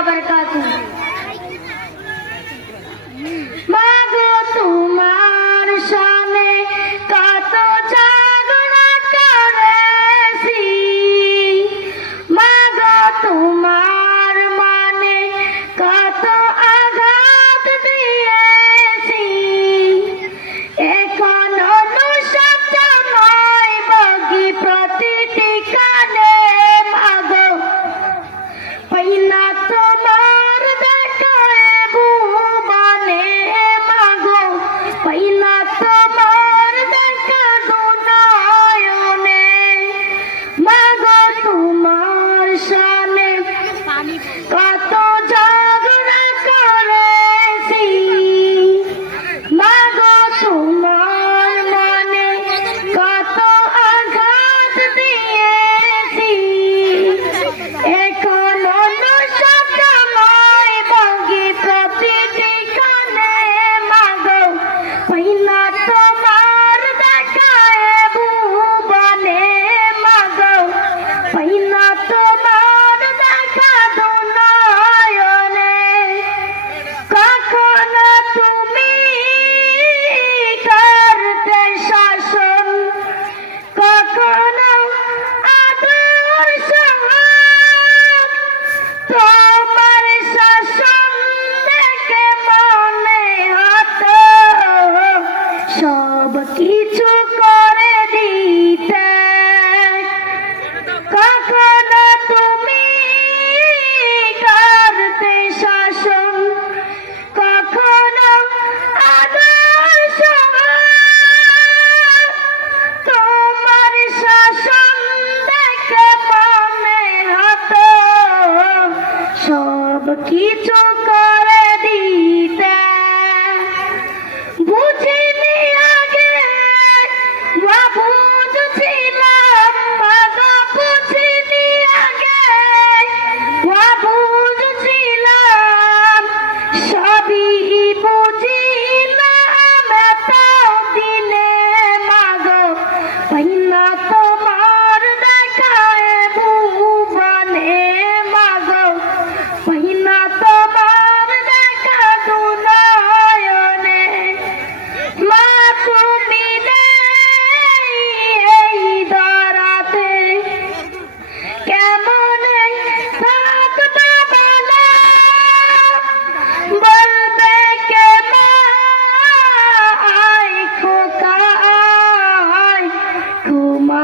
वबरकातू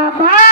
বাবা